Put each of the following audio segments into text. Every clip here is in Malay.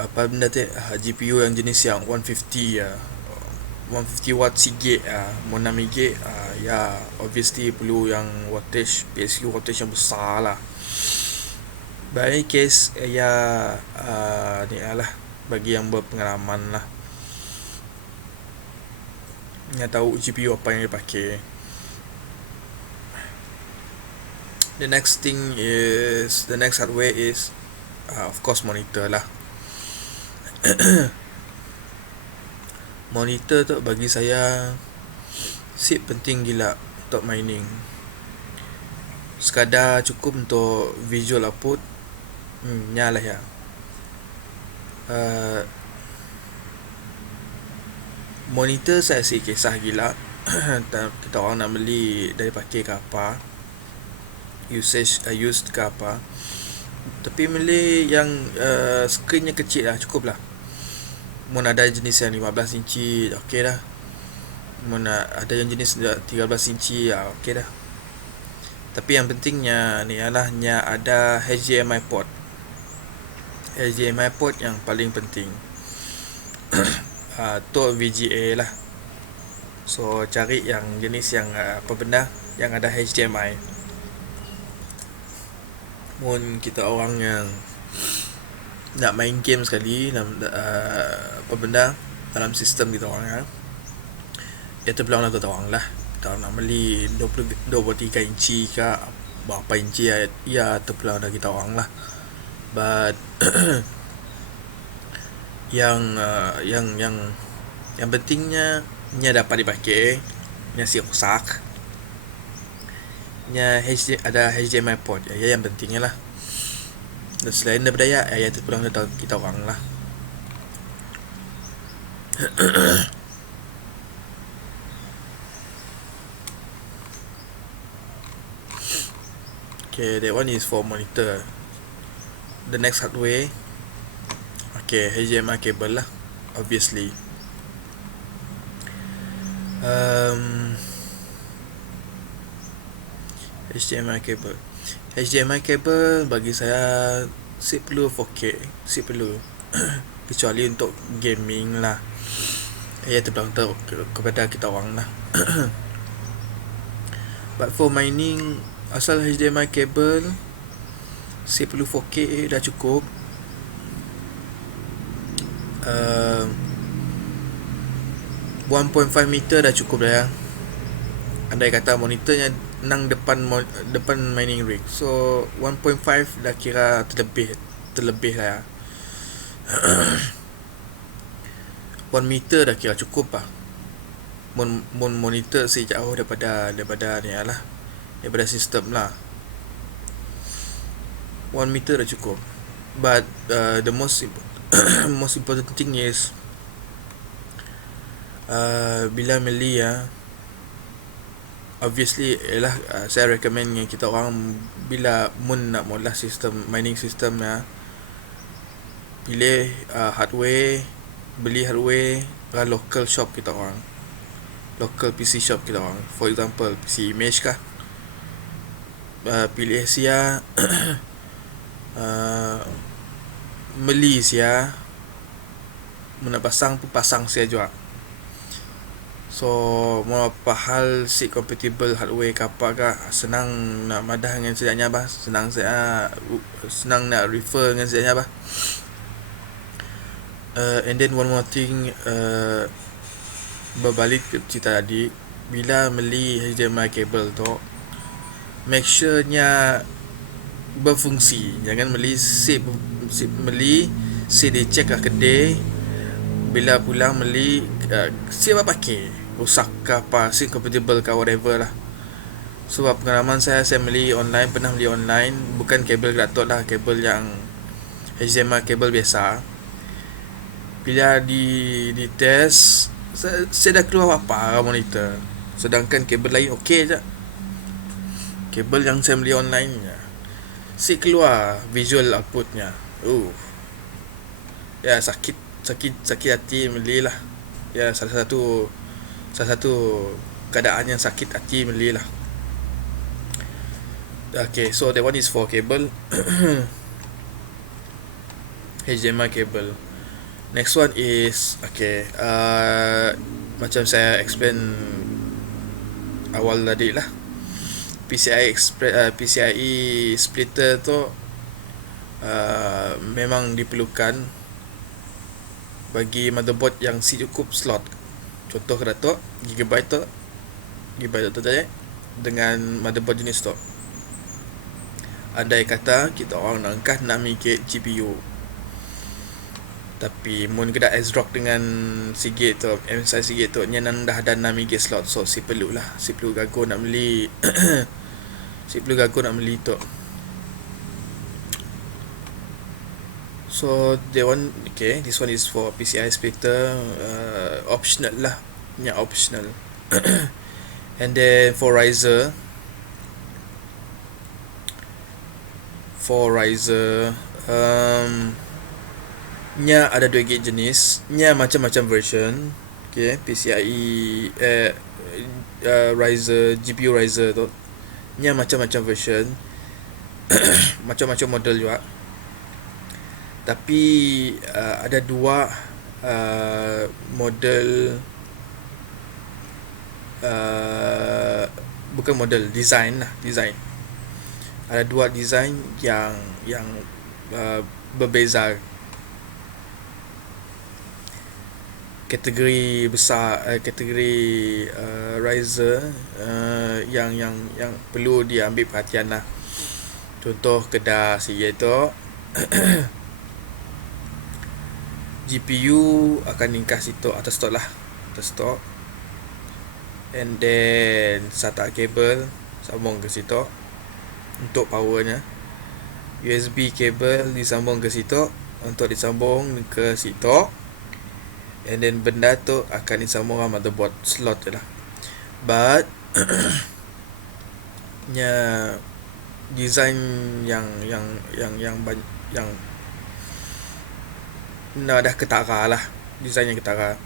apa benda tu, GPU yang jenis yang 150 ya, 150 watt sikit mun 6 GB ya obviously perlu yang wattage PSU wattage yang besar lah. But in case ya ni lah bagi yang berpengalaman lah, yang tahu GPU apa yang dia pakai. The next hardware is of course monitor lah. Monitor tu bagi saya penting gila untuk mining. Sekadar cukup untuk visual output nyalah ya. Monitor saya kisah gila. Kita orang nak beli dari pakai ke apa, used ke apa, tapi beli yang screennya kecil lah, cukup lah. Mun ada jenis yang 15 inci okey dah. Mun ada yang jenis 13 inci okey dah. Tapi yang pentingnya ni ialah ada HDMI port. HDMI port yang paling penting. Tu VGA lah. So cari yang jenis yang apa benda yang ada HDMI. Mun kita orang yang nak main game sekali apa benda dalam sistem kita orang ya terbilang lah kita orang lah. Kita nak beli 23 inci ke berapa inci ya terbilang dah kita orang lah. But yang pentingnya dapat dipakai, si rusak, ada HDMI port ya yang pentingnya lah. Dan selain daripada ya terpulang dari kita orang lah. Okay, that one is for monitor. The next hardware, okay, HDMI cable lah, obviously. HDMI cable bagi saya perlu 4K, perlu kecuali untuk gaming lah. Ya terbilang kepada kita orang lah. But for mining, asal HDMI cable perlu 4K dah cukup. 1.5 meter dah cukup dah ya. Andai kata monitornya nang depan mining rig, so 1.5 dah kira terlebih lah ya. 1 meter dah kira cukup lah. Mun monitor jauh daripada ni lah, daripada sistem lah. 1 meter dah cukup. But the most important thing is bila beli obviously saya recommend yang kita orang bila mun nak mula mining system pilih beli hardware local shop kita orang, local PC shop kita orang. For example PC Image kah, pilih sia beli sia, mun nak pasang pun pasang sia juga. So mau apa hal compatible hardware ke apa ke, senang nak madah dengan sedanya bah, senang nak refer dengan sedanya bah. And then one more thing, berbalik ke cerita tadi, bila beli HDMI cable tu make sure nya berfungsi. Jangan beli dicek lah kedai, bila pulang beli siapa pakai rusak ke apa, compatible ke whatever lah. Sebab pengalaman saya beli online, pernah beli online, bukan kabel gratis lah, kabel yang HDMI kabel biasa. Bila di test, saya dah keluar apa monitor, sedangkan kabel lain okey je. Kabel yang saya beli online keluar visual outputnya. Ya sakit hati belilah. Ya salah satu keadaan yang sakit hati belilah. Okay, so that one is for cable. HDMI cable. Next one is okay. Macam saya explain awal tadi lah. PCIe splitter tu memang diperlukan bagi motherboard yang cukup slot. Contoh kata tu gigabyte tu tadi dengan motherboard jenis tu. Andai kata kita orang nak angkat 6GB GPU, tapi mun kedak ASRock dengan Seagate tu, MSI Seagate tu nyan dah ada 6GB slot, so si perlu gago nak beli tu. So this one is for PCI splitter, optional lah, optional. And then for riser nya ada 2 gig jenis, nya macam-macam version. Okay, PCIe riser, GPU riser tu nya macam-macam version, macam-macam model juga. Tapi ada 2 model, bukan model, design. Ada 2 design yang berbeza. Kategori besar, kategori riser yang perlu diambil perhatian lah. Contoh kedah iaitu GPU akan ringkas itu atas stok, and then SATA cable sambung ke situ untuk powernya. USB cable disambung ke situ untuk disambung ke situ, and then benda tu akan disambung dengan motherboard slot je lah. But nya design yang dah ketara lah, design yang ketara.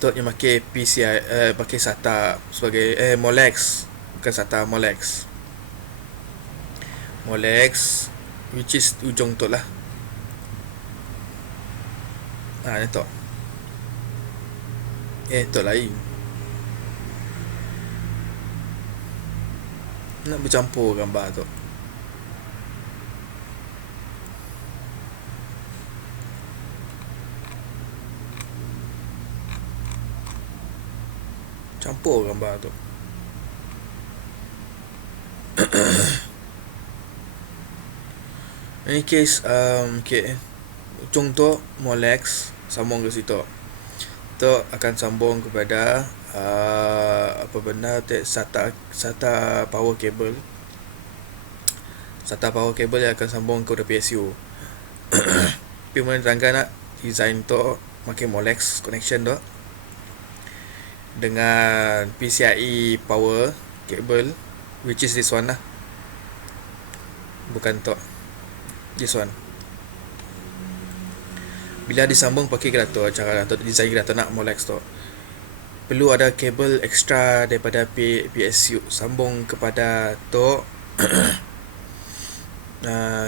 Tu yang pakai PCI, pakai SATA sebagai Molex, bukan SATA, Molex, which is ujung tu lah. Ni tu. Tu lain. Nak bercampur gambar tu. Campur gambar tu. In case okay, ujung tu Molex sambung ke situ. Tu akan sambung kepada apa benda tu, SATA power cable. SATA power cable yang akan sambung kepada PSU. Tapi mana terangkan nak design tu pakai Molex connection tu dengan PCIe power cable, which is this one lah, bukan tu, this one. Bila disambung pakai grato, cara tu design grato nak Molex tu, perlu ada kabel extra daripada PSU sambung kepada tu.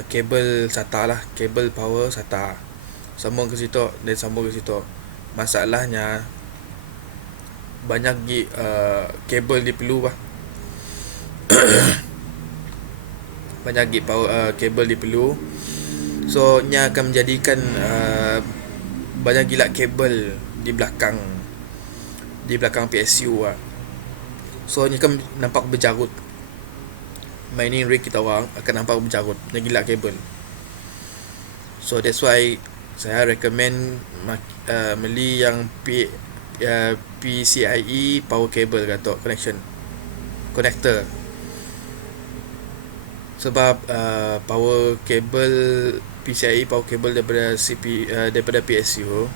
Kabel SATA lah, kabel power SATA sambung ke situ dan sambung ke situ. Masalahnya banyak kabel diperlu lah. Banyak kabel diperlu, so nya akan menjadikan banyak gila kabel di belakang PSU lah. So ni kan nampak berjarut. Mining rig kita orang akan nampak berjarut, banyak gila kabel. So that's why saya recommend beli yang PCIe power cable atau connector. Sebab power cable PCIe power cable daripada PSU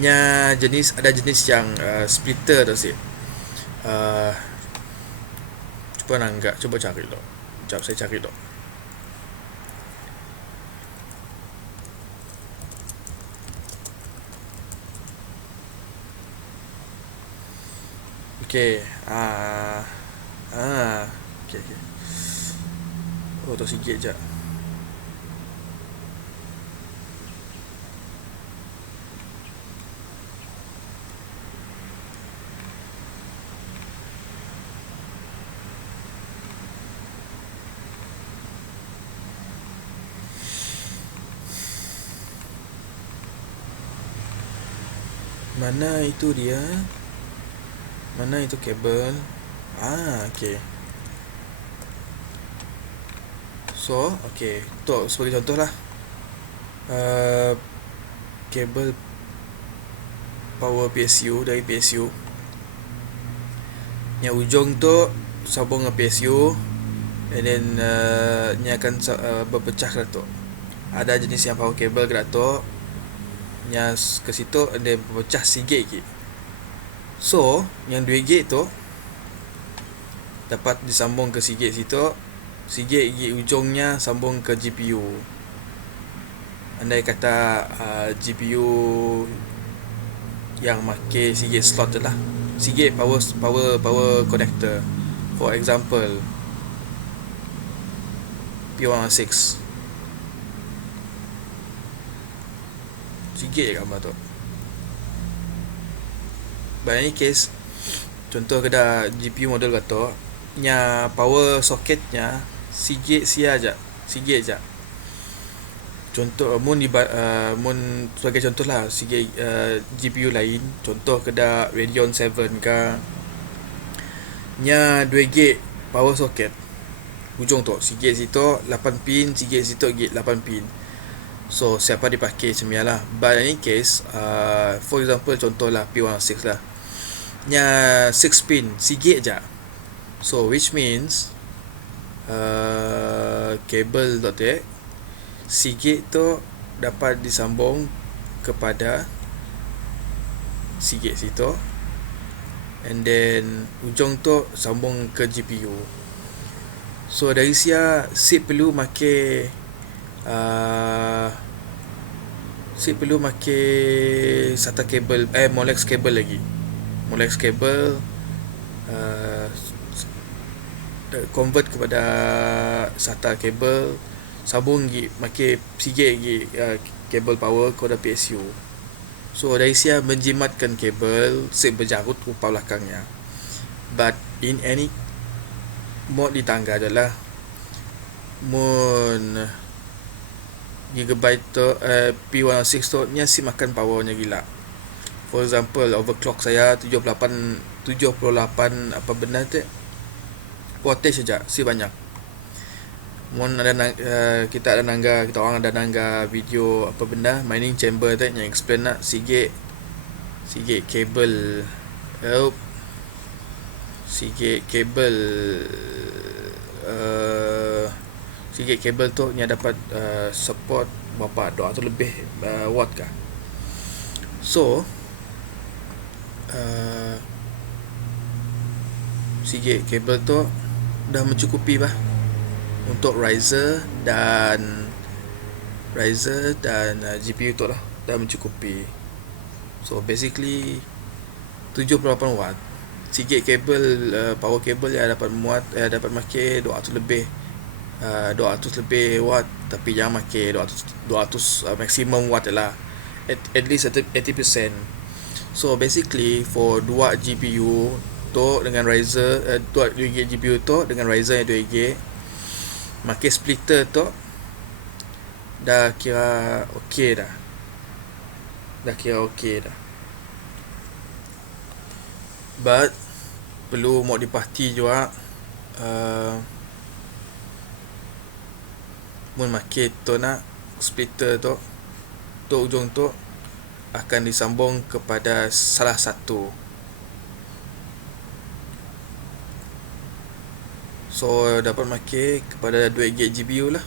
nya ada jenis yang splitter tu sih. Cuba cari dulu. Sekejap saya cari dulu. Okay. Okay. Oh, tu sikit je. Mana itu dia? Mana itu kabel? Okay. So, okay, untuk sebagai contoh lah, kabel power PSU dari PSU, yang ujung tu sambung dengan PSU, and then nya akan berpecah ke datuk. Ada jenis yang power cable ke datuk, nya ke situ and then berpecah sikit lagi. So, yang 2 gig tu dapat disambung ke sikit situ, sikit lagi ujungnya sambung ke GPU. Andai kata GPU yang makai sikit slot je lah, sikit power connector. For example, P116, sikit je gambar tu. But any case, contoh kedah GPU model kata nya power socketnya sikit je. Contoh mun sebagai contoh lah, sikit GPU lain, contoh kedah Radeon 7 ke, nya 2 gig power socket ujung tu, sikit situ 8 pin, sikit situ lagi 8 pin. So siapa dipakai macam ni lah. But in any case, for example contoh lah P116 lah, nya 6 pin sikit je. So which means kabel tu sikit tu dapat disambung kepada sikit situ, and then ujung tu sambung ke GPU. So dari sia perlu makai SATA kabel, Molex kabel lagi. Molex kabel convert kepada SATA kabel, sambung lagi makai sikit lagi kabel power kepada PSU. So dari sia menjimatkan kabel berjarut rupa belakangnya. But in any mod di tangga adalah mun gigabyte tu P116 tu nya si makan powernya gila. For example, overclock saya 78 apa benda tu, wattage saja si banyak. Mun ada kita orang ada nangga video apa benda mining chamber tu yang explain nak sikit kabel sikit kabel tu nya dapat support berapa 200 lebih watt kah. So sikit kabel tu dah mencukupi bah untuk Riser dan GPU tu lah, dah mencukupi. So basically 78 watt sikit kabel power kabel yang dapat muat dapat makai 200 lebih watt, tapi jangan makai 200 maximum watt lah, at least 80%. So basically for 2 GPU tu dengan Riser 2 GB GPU tu dengan Riser yang 2 GB, makai splitter tu dah kira okey dah. But perlu mau dipahati juga mun makai tu nak splitter tu ujung tu akan disambung kepada salah satu. So dapat makai kepada 2 GB GPU lah.